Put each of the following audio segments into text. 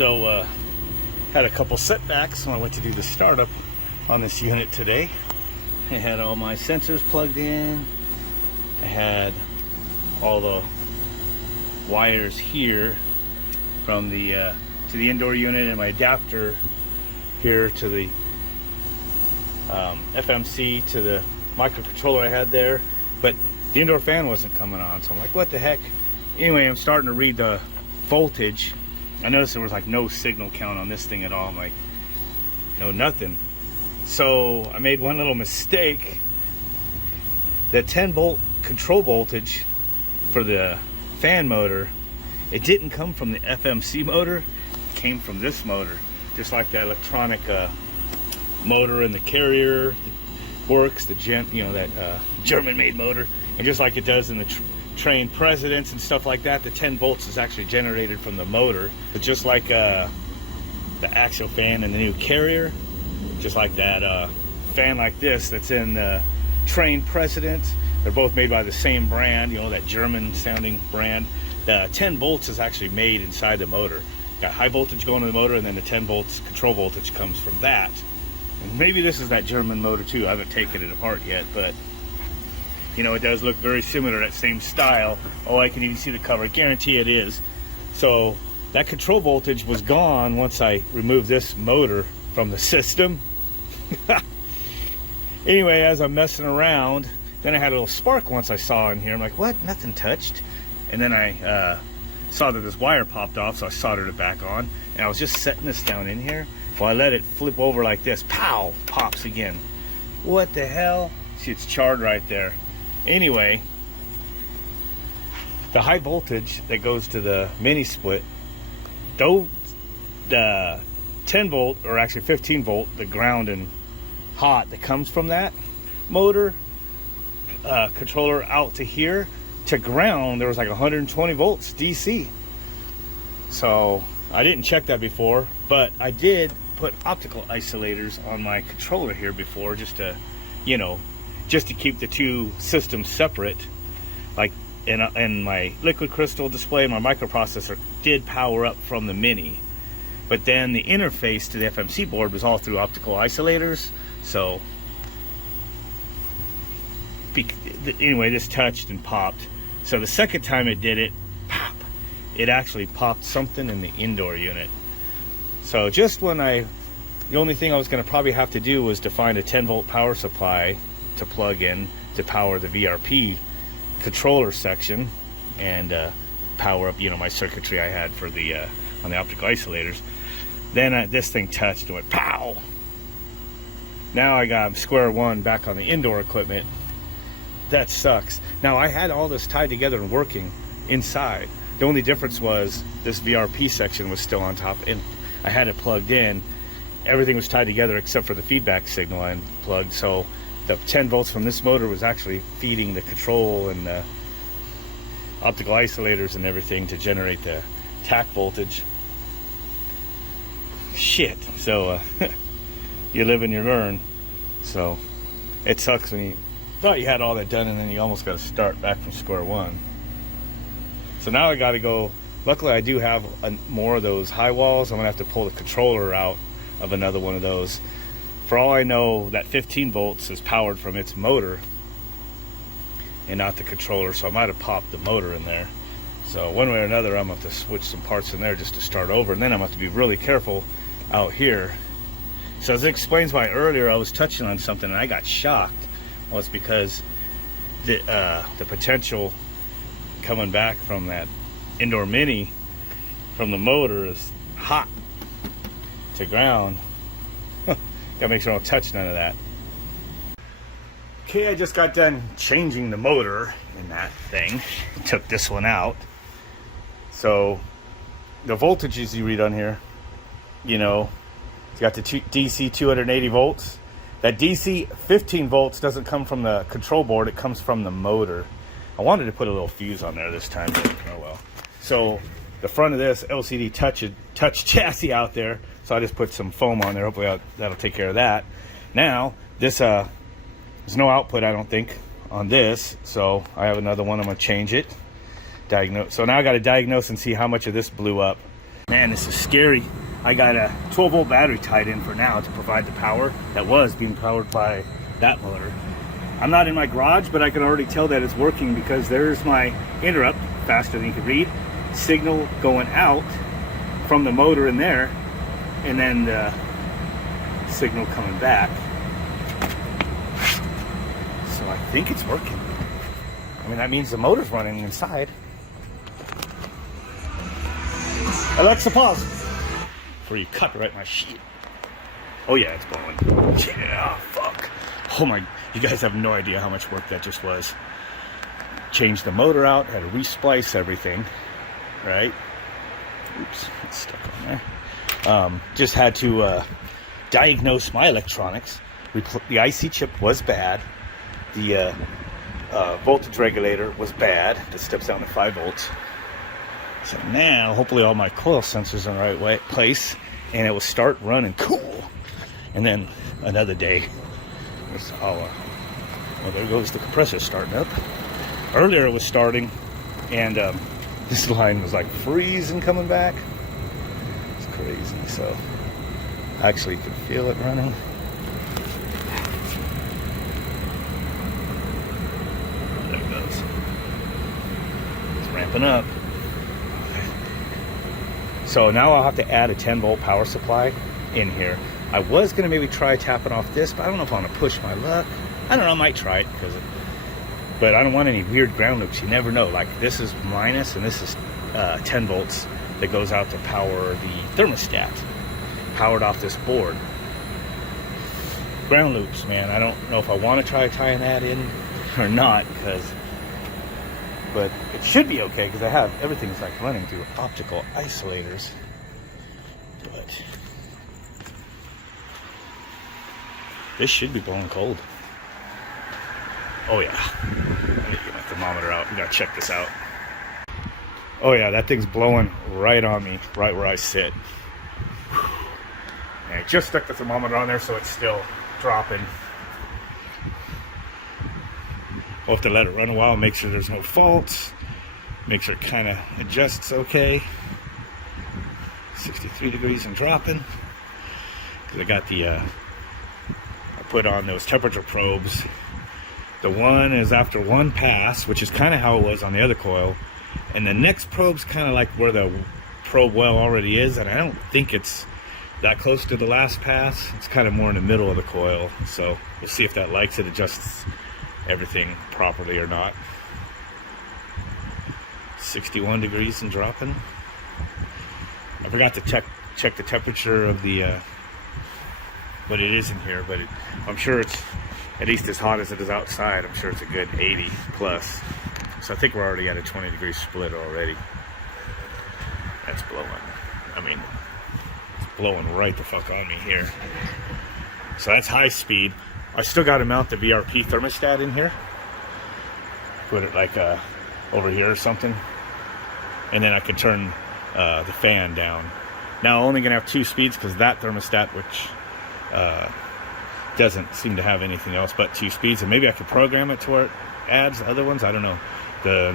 So had a couple setbacks when I went to do the startup on this unit today. I had all my sensors plugged in. I had all the wires here from the to the indoor unit, and my adapter here to the FMC to the microcontroller I had there, but the indoor fan wasn't coming on. So I'm like, what the heck? Anyway, I'm starting to read the voltage. I noticed there was like no signal count on this thing at all. I'm like, no, nothing. So I made one little mistake. The 10-volt control voltage for the fan motor, it didn't come from the FMC motor, it came from this motor. Just like the electronic motor in the Carrier works, the German-made motor, and just like it does in the train Presidents and stuff like that, the 10 volts is actually generated from the motor. But just like the axial fan in the new Carrier, just like that fan like this that's in the train President, they're both made by the same brand, that German sounding brand. The 10 volts is actually made inside the motor. Got high voltage going to the motor, and then the 10 volts control voltage comes from that. And maybe this is that German motor too. I haven't taken it apart yet, but it does look very similar, that same style. Oh, I can even see the cover. I guarantee it is. So that control voltage was gone once I removed this motor from the system. Anyway, as I'm messing around, then I had a little spark once I saw in here. I'm like, what? Nothing touched. And then I saw that this wire popped off, so I soldered it back on. And I was just setting this down in here. Well, I let it flip over like this. Pow! Pops again. What the hell? See, it's charred right there. Anyway, the high voltage that goes to the mini split, though the 10 volt, or actually 15 volt, the ground and hot that comes from that motor controller out to here to ground, there was like 120 volts DC. So I didn't check that before, but I did put optical isolators on my controller here before, just to keep the two systems separate. Like in my liquid crystal display, my microprocessor did power up from the mini, but then the interface to the FMC board was all through optical isolators. So anyway, this touched and popped. So the second time it did it, pop, it actually popped something in the indoor unit. So just the only thing I was going to probably have to do was to find a 10 volt power supply to plug in to power the VRP controller section and power up my circuitry I had for the on the optical isolators. Then this thing touched and went pow. Now I got square one back on the indoor equipment. That sucks. Now I had all this tied together and working inside. The only difference was this VRP section was still on top, and I had it plugged in. Everything was tied together except for the feedback signal I unplugged. So the 10 volts from this motor was actually feeding the control and the optical isolators and everything to generate the TAC voltage. Shit. So you live and you learn. So it sucks when you thought you had all that done and then you almost got to start back from square one. So now I got to go. Luckily I do have more of those high walls. I'm gonna have to pull the controller out of another one of those. For all I know, that 15 volts is powered from its motor and not the controller, so I might have popped the motor in there. So one way or another, I'm gonna have to switch some parts in there just to start over, and then I'm gonna have to be really careful out here. So this explains why earlier I was touching on something and I got shocked. Well, it's because the potential coming back from that indoor mini from the motor is hot to ground. Gotta make sure I don't touch none of that. Okay, I just got done changing the motor in that thing. Took this one out. So the voltages you read on here, it's got the DC 280 volts. That DC 15 volts doesn't come from the control board, it comes from the motor. I wanted to put a little fuse on there this time, but oh well. So the front of this LCD touch chassis out there, so I just put some foam on there. Hopefully that'll take care of that. Now this there's no output, I don't think, on this, so I have another one. I'm gonna change it, diagnose. So now I got to diagnose and see how much of this blew up. Man, this is scary. I got a 12-volt battery tied in for now to provide the power that was being powered by that motor. I'm not in my garage, but I can already tell that it's working because there's my interrupt, faster than you can read, signal going out from the motor in there, and then the signal coming back. So I think it's working. I mean, that means the motor's running inside. Alexa, pause. Before you cut right my sheet. Oh yeah, it's blowing. Yeah, fuck. Oh my, you guys have no idea how much work that just was. Changed the motor out, had to resplice everything, right? Oops, it's stuck on there. Just had to diagnose my electronics. The IC chip was bad. The voltage regulator was bad. That steps down to 5 volts. So now, hopefully all my coil sensors are in the right place, and it will start running cool. And then another day, well, there goes the compressor starting up. Earlier it was starting, and this line was like freezing coming back. It's crazy. So actually you can feel it running. There it goes. It's ramping up. So now I'll have to add a 10-volt power supply in here. I was going to maybe try tapping off this, but I don't know if I want to push my luck. I don't know, I might try it, but I don't want any weird ground loops. You never know. Like, this is minus, and this is 10 volts that goes out to power the thermostat, powered off this board. Ground loops, man. I don't know if I want to try tying that in or not, but it should be okay because I have everything's like running through optical isolators. But this should be blowing cold. Oh yeah. I need to get my thermometer out. We gotta check this out. Oh yeah, that thing's blowing right on me, right where I sit. And I just stuck the thermometer on there so it's still dropping. We'll have to let it run a while, make sure there's no faults, make sure it kind of adjusts okay. 63 degrees and dropping. Because I got the, I put on those temperature probes. The one is after one pass, which is kind of how it was on the other coil. And the next probe's kind of like where the probe well already is, and I don't think it's that close to the last pass. It's kind of more in the middle of the coil. So we'll see if that likes it, adjusts everything properly or not. 61 degrees and dropping. I forgot to check the temperature of the what it is in here, but I'm sure it's at least as hot as it is outside. I'm sure it's a good 80 plus. So I think we're already at a 20 degree split already. That's blowing. I mean, it's blowing right the fuck on me here. So that's high speed. I still got to mount the VRF thermostat in here. Put it like over here or something. And then I can turn the fan down. Now I'm only going to have 2 speeds because that thermostat, which doesn't seem to have anything else but 2 speeds. And maybe I could program it to where it adds other ones. I don't know. The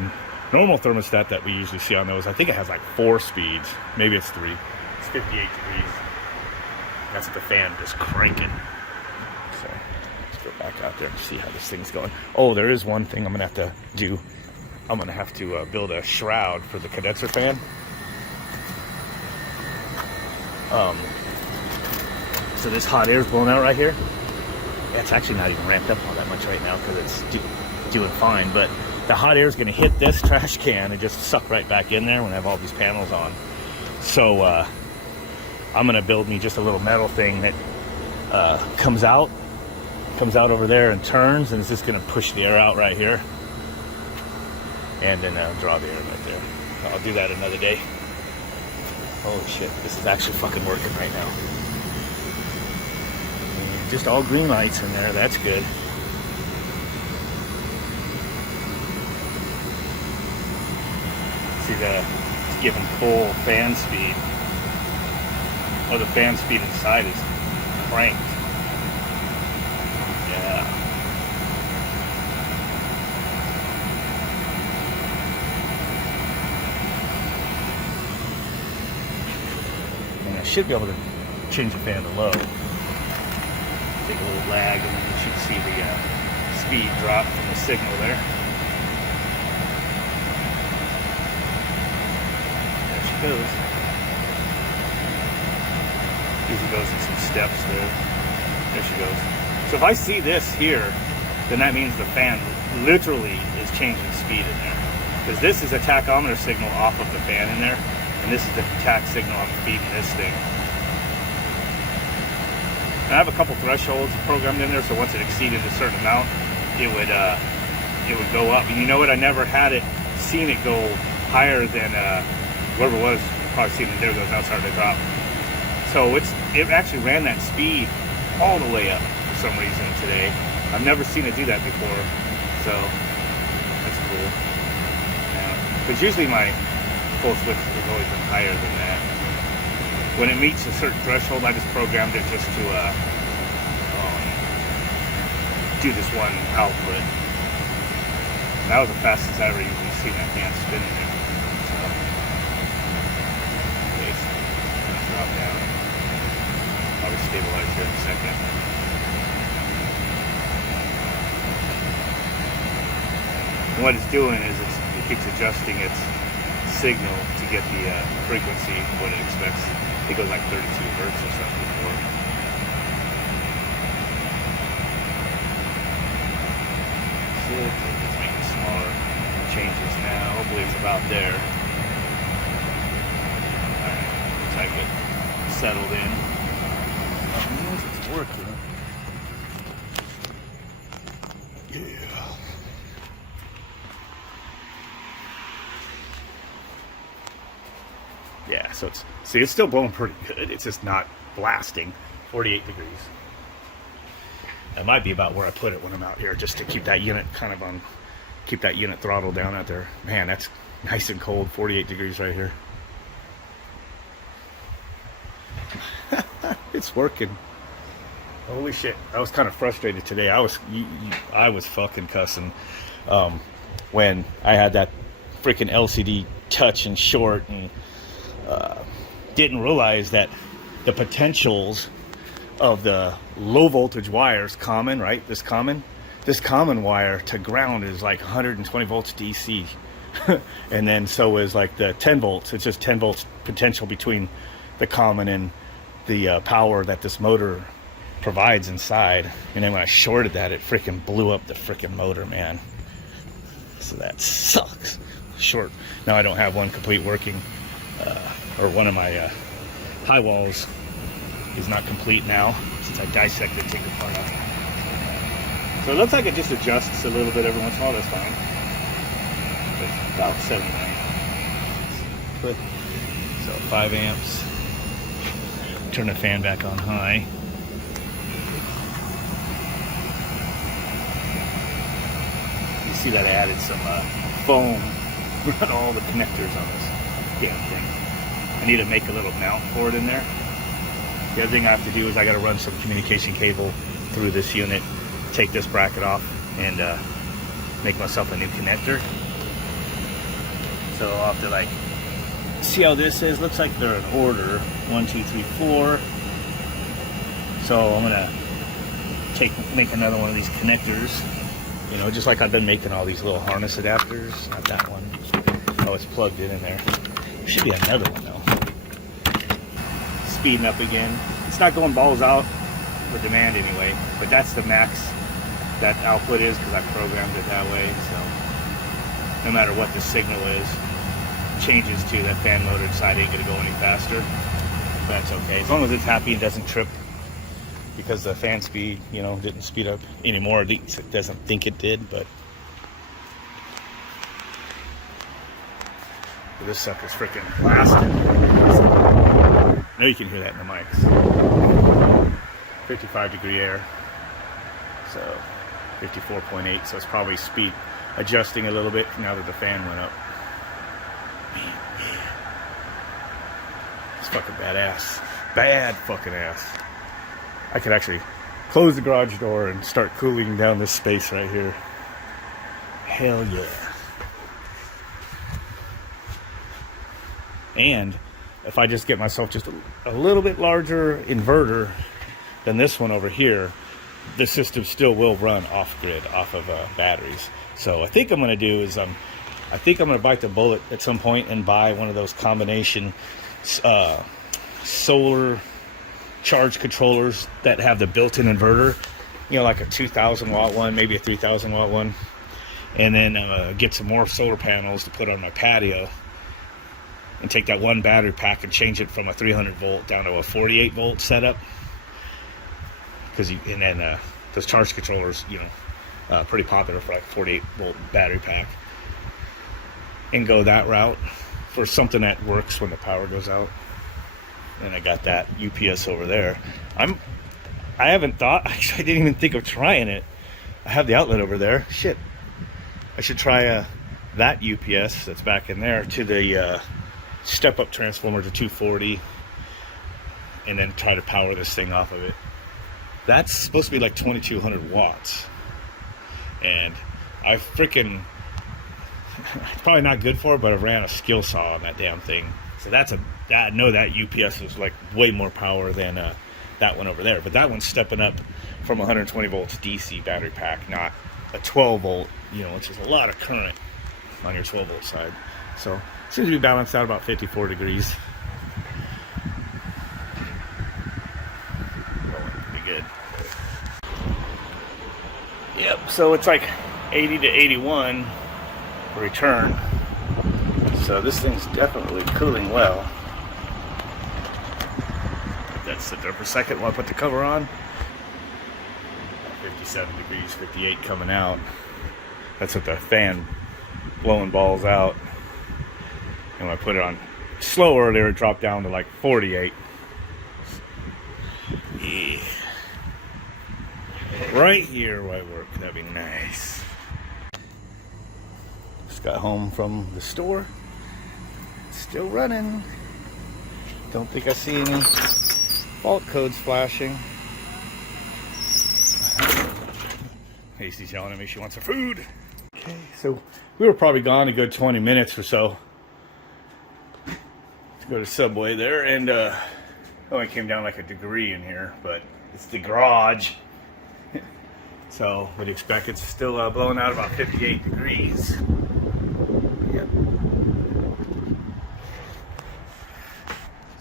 normal thermostat that we usually see on those, I think it has like 4 speeds. Maybe it's 3. It's 58 degrees. That's the fan just cranking. So let's go back out there and see how this thing's going. Oh, there is one thing I'm gonna have to do. I'm gonna have to build a shroud for the condenser fan. So this hot air is blowing out right here. It's actually not even ramped up all that much right now because it's doing fine. But the hot air is going to hit this trash can and just suck right back in there when I have all these panels on. So I'm going to build me just a little metal thing that comes out over there and turns, and it's just going to push the air out right here. And then draw the air right there. I'll do that another day. Holy shit, this is actually fucking working right now. And just all green lights in there, that's good. See it's giving full fan speed. Oh, the fan speed inside is cranked. Yeah. should be able to change the fan to low. Take a little lag, and then you should see the speed drop from the signal there. There she goes. Usually goes in some steps there. There she goes. So if I see this here, then that means the fan literally is changing speed in there. Because this is a tachometer signal off of the fan in there, and this is the tach signal I'm feeding this thing. And I have a couple thresholds programmed in there, so once it exceeded a certain amount, it would go up. And you know what? I never had it seen it go higher than whatever it was. Probably seen it. There it goes. Now it's starting to drop. So it actually ran that speed all the way up for some reason today. I've never seen it do that before, so that's cool. Because usually my full switch has always been higher than that. When it meets a certain threshold, I just programmed it just to do this one output. And that was the fastest I ever usually seen that fan spinning there. So, anyways, drop down. Probably stabilize here in a second. And what it's doing is it keeps adjusting its signal to get the frequency, what it expects. It goes like 32 hertz or something before. So it's making smaller changes now. Hopefully it's about there. Alright, once I get settled in. It's working. Yeah. Yeah, so it's still blowing pretty good. It's just not blasting. 48 degrees. That might be about where I put it when I'm out here, just to keep that unit keep that unit throttle down out there. Man, that's nice and cold. 48 degrees right here. It's working. Holy shit! I was kind of frustrated today. I was fucking cussing when I had that freaking LCD touch and short and. Didn't realize that the potentials of the low voltage wires common, right? This common wire to ground is like 120 volts DC. And then so is like the 10 volts. It's just 10 volts potential between the common and the power that this motor provides inside. And then when I shorted that, it freaking blew up the freaking motor, man. So that sucks. Short. Now I don't have one complete working. Or one of my high walls is not complete now since I dissected, take the part out. So it looks like it just adjusts a little bit every once in a while. That's fine. But about 79. So 5 amps. Turn the fan back on high. You see that I added some foam around all the connectors on this damn thing. I need to make a little mount for it in there. The other thing I have to do is I got to run some communication cable through this unit, take this bracket off, and make myself a new connector. So I'll have to like see how this is. Looks like they're in order. 1, 2, 3, 4. So I'm gonna make another one of these connectors. You know, just like I've been making all these little harness adapters. Not that one. Oh, it's plugged in there. There should be another one though. Speeding up again. It's not going balls out for demand anyway, but that's the max that output is because I programmed it that way. So no matter what the signal is, changes to that fan motor side ain't gonna go any faster. That's okay as long as it's happy and doesn't trip because the fan speed, you know, didn't speed up anymore. At least it doesn't think it did, but this sucker's freaking blasting. I know you can hear that in the mics. 55 degree air. So 54.8. So it's probably speed adjusting a little bit now that the fan went up. Man, yeah. It's fucking badass. Bad fucking ass. I could actually close the garage door and start cooling down this space right here. Hell yeah. And if I just get myself just a little bit larger inverter than this one over here, the system still will run off grid, off of batteries. So I think I'm going to do is I think I'm going to bite the bullet at some point and buy one of those combination solar charge controllers that have the built-in inverter, you know, like a 2,000 watt one, maybe a 3,000 watt one, and then get some more solar panels to put on my patio, and take that one battery pack and change it from a 300 volt down to a 48 volt setup. Because and then those charge controllers, you know, pretty popular for like 48 volt battery pack, and go that route for something that works when the power goes out. And I got that UPS over there. I haven't thought, actually I didn't even think of trying it. I have the outlet over there. Shit, I should try that UPS that's back in there to the step up transformer to 240, and then try to power this thing off of it. That's supposed to be like 2,200 watts, and I freaking, it's probably not good for it, but I ran a skill saw on that damn thing. So I know that UPS is like way more power than that one over there. But that one's stepping up from 120 volts DC battery pack, not a 12 volt, you know, which is a lot of current on your 12 volt side. So it seems to be balanced out about 54 degrees. Pretty good. Yep, so it's like 80 to 81 return. So this thing's definitely cooling well. That's sit there for a second while I put the cover on. 57 degrees, 58 coming out. That's with the fan blowing balls out. And when I put it on slow earlier, it dropped down to like 48. Yeah. Right here where I work, that'd be nice. Just got home from the store. Still running. Don't think I see any fault codes flashing. Hasty's yelling at me she wants her food. Okay, so we were probably gone a good 20 minutes or so to go to Subway there, and only came down like a degree in here, but it's the garage. So would expect it's still blowing out about 58 degrees. Yep.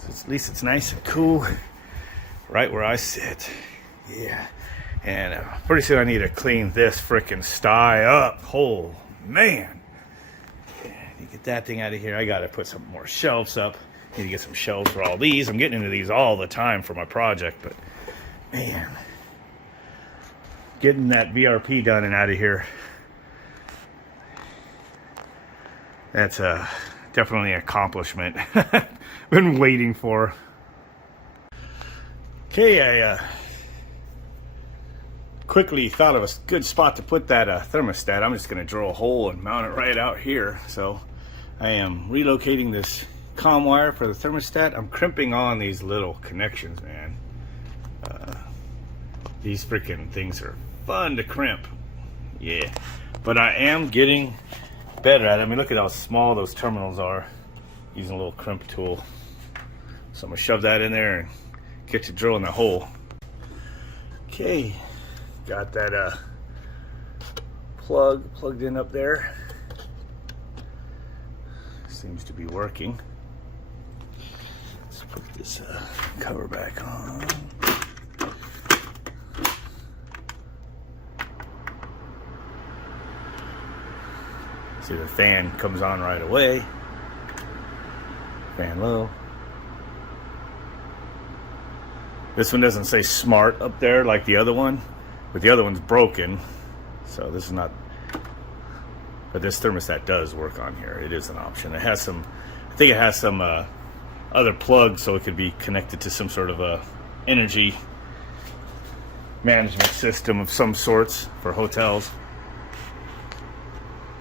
At least it's nice and cool right where I sit. Yeah. And pretty soon I need to clean this frickin' sty up. Oh, man. Yeah, to get that thing out of here, I got to put some more shelves up. Need to get some shelves for all these. I'm getting into these all the time for my project, but man, getting that VRP done and out of here, that's definitely an accomplishment. Been waiting for. Okay, I quickly thought of a good spot to put that thermostat. I'm just going to drill a hole and mount it right out here. So I am relocating this comm wire for the thermostat. I'm crimping on these little connections, man. These freaking things are fun to crimp. Yeah, but I am getting better at it. I mean, look at how small those terminals are using a little crimp tool. So I'm gonna shove that in there and get to drilling the hole. Okay, got that plugged in up there. Seems to be working. Let's put this cover back on. See, the fan comes on right away. Fan low. This one doesn't say smart up there like the other one, but the other one's broken. So this is not, but this thermostat does work on here. It is an option. It has some, I think it has some other plugs so it could be connected to some sort of a energy management system of some sorts for hotels.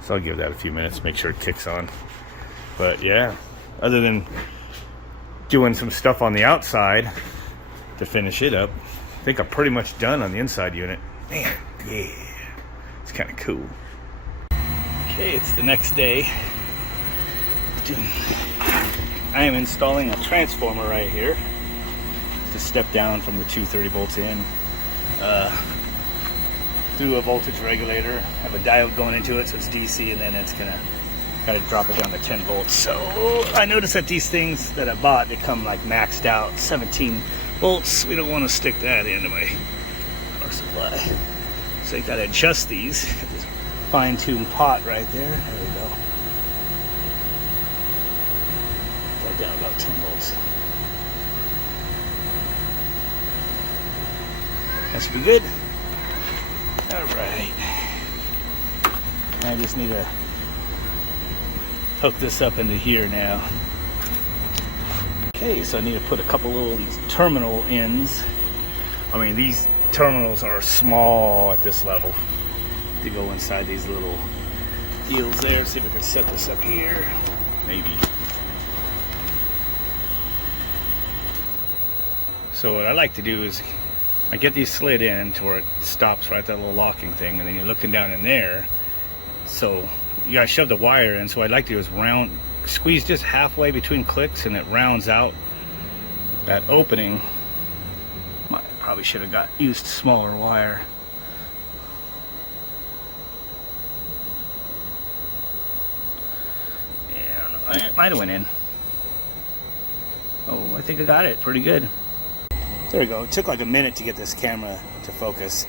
So I'll give that a few minutes, make sure it kicks on. But yeah, other than doing some stuff on the outside to finish it up, I think I'm pretty much done on the inside unit. Man, yeah, it's kind of cool. Okay, it's the next day. I am installing a transformer right here to step down from the 230 volts in through a voltage regulator. I have a diode going into it, so it's DC, and then it's gonna gotta drop it down to 10 volts. So I noticed that these things that I bought, they come like maxed out 17 volts. We don't want to stick that into my power supply, so you gotta adjust these. Got this fine-tuned pot right there. There we go. Drop down about 10 volts. That should be good. All right. I just need to hook this up into here now. Okay, so I need to put a couple little these terminal ends. I mean, these terminals are small at this level. To go inside these little deals there. See if I can set this up here. Maybe. So what I like to do is I get these slid in to where it stops right at that little locking thing, and then you're looking down in there. So you gotta shove the wire in. So what I'd like to do is squeeze just halfway between clicks, and it rounds out that opening. I probably should have used smaller wire. Yeah, I don't know. It might have went in. Oh, I think I got it pretty good. There we go. It took like a minute to get this camera to focus.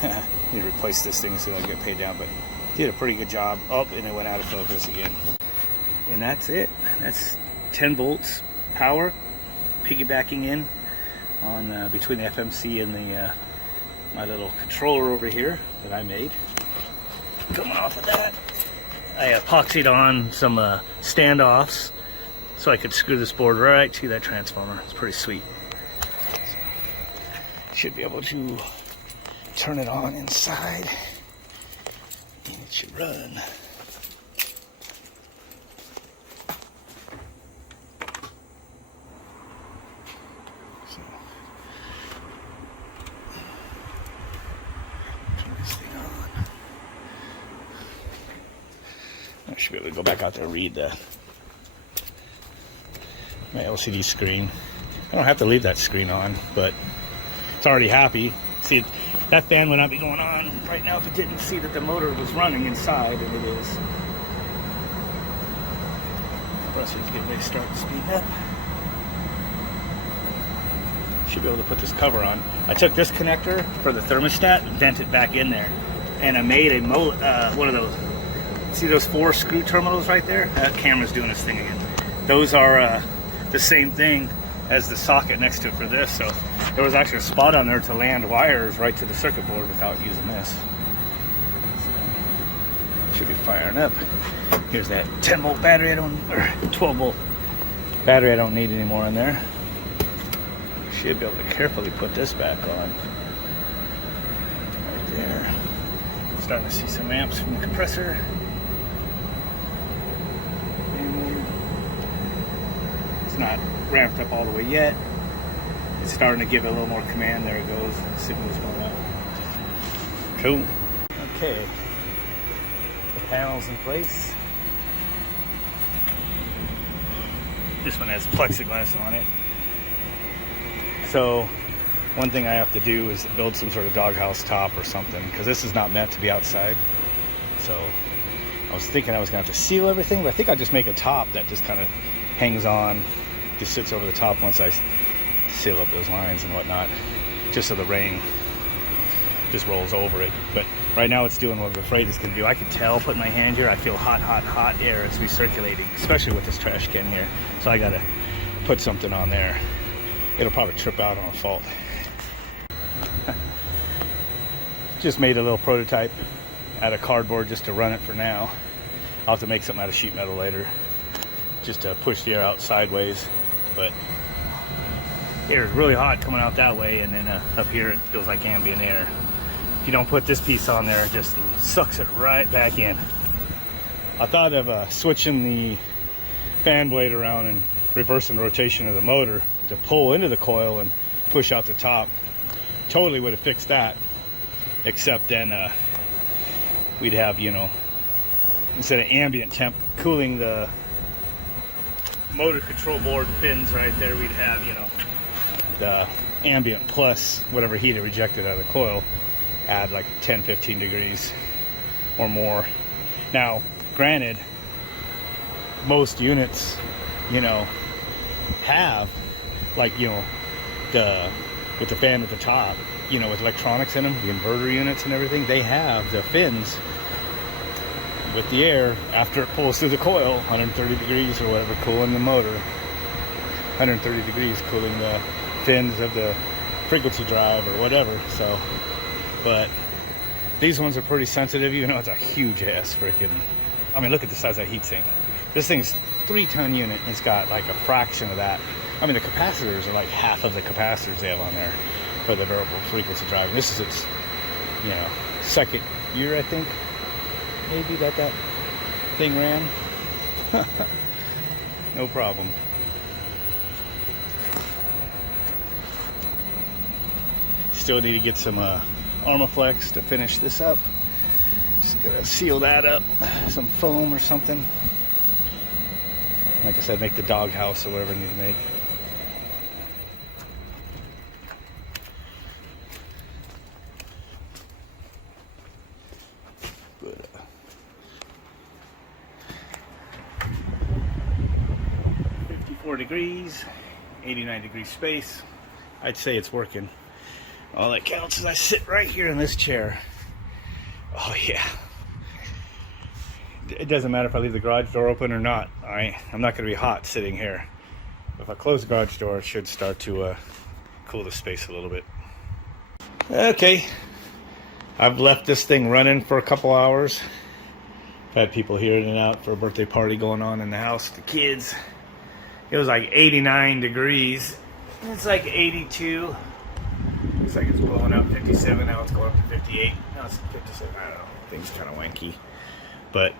Need to replace this thing so I get paid down, but did a pretty good job. Oh, and it went out of focus again. And that's it. That's 10 volts power piggybacking in on between the FMC and the my little controller over here that I made. Coming off of that, I epoxied on some standoffs so I could screw this board right to that transformer. It's pretty sweet. Should be able to turn it on inside, and it should run. So, turn this thing on. I should be able to go back out there and read my LCD screen. I don't have to leave that screen on, but it's already happy. See, that fan would not be going on right now if it didn't see that the motor was running inside, and it is. Plus, we can get ready to start speeding up. Should be able to put this cover on. I took this connector for the thermostat and bent it back in there, and I made a one of those. See those 4 screw terminals right there? That camera's doing its thing again. Those are the same thing as the socket next to it for this, so there was actually a spot on there to land wires right to the circuit board without using this. So, should be firing up. Here's that 10 volt battery or 12 volt battery I don't need anymore in there. Should be able to carefully put this back on. Right there. Starting to see some amps from the compressor. It's not ramped up all the way yet. It's starting to give it a little more command. There it goes. The signal's going up. Cool. Okay. The panel's in place. This one has plexiglass on it. So one thing I have to do is build some sort of doghouse top or something, because this is not meant to be outside. So I was thinking I was going to have to seal everything, but I think I'll just make a top that just kind of hangs on, just sits over the top once I seal up those lines and whatnot, just so the rain just rolls over it. But right now it's doing what I'm afraid it's going to do. I can tell, putting my hand here, I feel hot air is recirculating, especially with this trash can here. So I got to put something on there. It'll probably trip out on a fault. Just made a little prototype out of cardboard just to run it for now. I'll have to make something out of sheet metal later, just to push the air out sideways. But air is really hot coming out that way, and then up here it feels like ambient air. If you don't put this piece on there, it just sucks it right back in. I thought of switching the fan blade around and reversing the rotation of the motor to pull into the coil and push out the top. Totally would have fixed that, except then we'd have, you know, instead of ambient temp cooling the motor control board fins right there, we'd have, you know, the ambient plus whatever heat it rejected out of the coil, add like 10-15 degrees or more. Now granted, most units, you know, have like, you know, with the fan at the top, you know, with electronics in them, the inverter units and everything, they have the fins with the air after it pulls through the coil, 130 degrees or whatever, cooling the motor, 130 degrees cooling the fins of the frequency drive or whatever. So, but these ones are pretty sensitive, even though it's a huge ass freaking, I mean, look at the size of that heatsink. This thing's 3-ton unit, and it's got like a fraction of that. I mean, the capacitors are like half of the capacitors they have on there for the variable frequency drive. And this is its, you know, second year, I think, maybe that thing ran. No problem. Still need to get some Armaflex to finish this up. Just gonna seal that up, some foam or something. Like I said, make the doghouse or whatever I need to make. But, 54 degrees, 89 degree space. I'd say it's working. All that counts is I sit right here in this chair. Oh yeah. It doesn't matter if I leave the garage door open or not. Alright, I'm not going to be hot sitting here. If I close the garage door, it should start to cool the space a little bit. Okay, I've left this thing running for a couple hours. I've had people here in and out for a birthday party going on in the house, the kids. It was like 89 degrees. It's like 82. Looks like it's blowing up 57. Now it's going up to 58. Now it's 57. I don't know. Things kind of wanky. But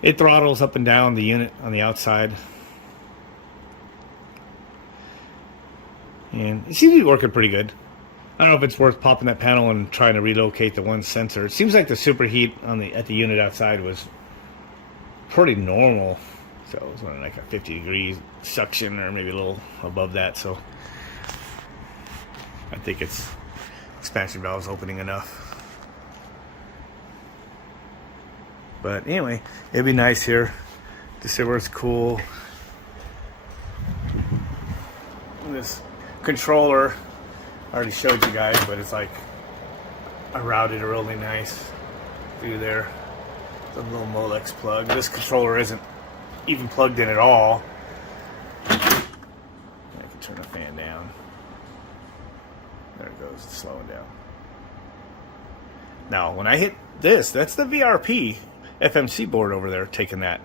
it throttles up and down the unit on the outside. And it seems to be working pretty good. I don't know if it's worth popping that panel and trying to relocate the one sensor. It seems like the superheat at the unit outside was pretty normal. So it was running like a 50 degree suction or maybe a little above that. So I think it's expansion valve's opening enough. But anyway, it'd be nice here to see where it's cool. This controller, I already showed you guys, but it's like I routed it really nice through there. The little Molex plug. This controller isn't even plugged in at all. I can turn the fan down. There it goes, it's slowing down. Now, when I hit this, that's the VRP FMC board over there taking that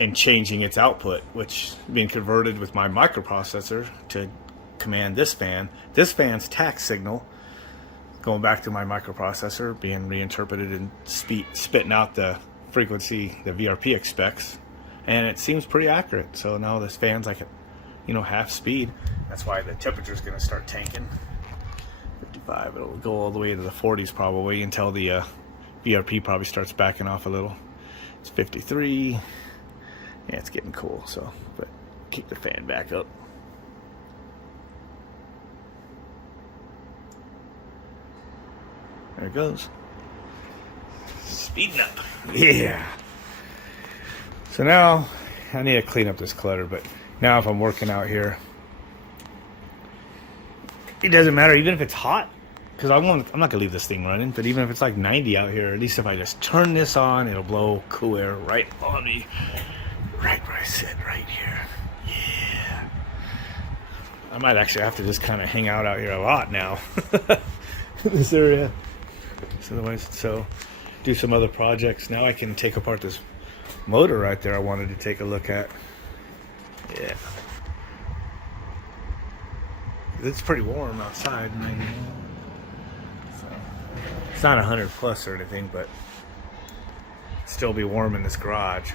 and changing its output, which being converted with my microprocessor to command this fan. This fan's tax signal going back to my microprocessor being reinterpreted and spitting out the frequency the VRP expects, and it seems pretty accurate. So now this fan's like at, you know, half speed. That's why the temperature is going to start tanking. 55, it'll go all the way to the 40s probably until the VRP probably starts backing off a little. It's 53. Yeah, it's getting cool. So, but keep the fan back up. There it goes. Speeding up. Yeah. So now I need to clean up this clutter, but now if I'm working out here, it doesn't matter even if it's hot, because I'm not going to leave this thing running, but even if it's like 90 out here, at least if I just turn this on, it'll blow cool air right on me, right where I sit, right here. Yeah. I might actually have to just kind of hang out here a lot now. In this area. So do some other projects. Now I can take apart this motor right there I wanted to take a look at. Yeah. It's pretty warm outside. So it's not 100 plus or anything, but still be warm in this garage.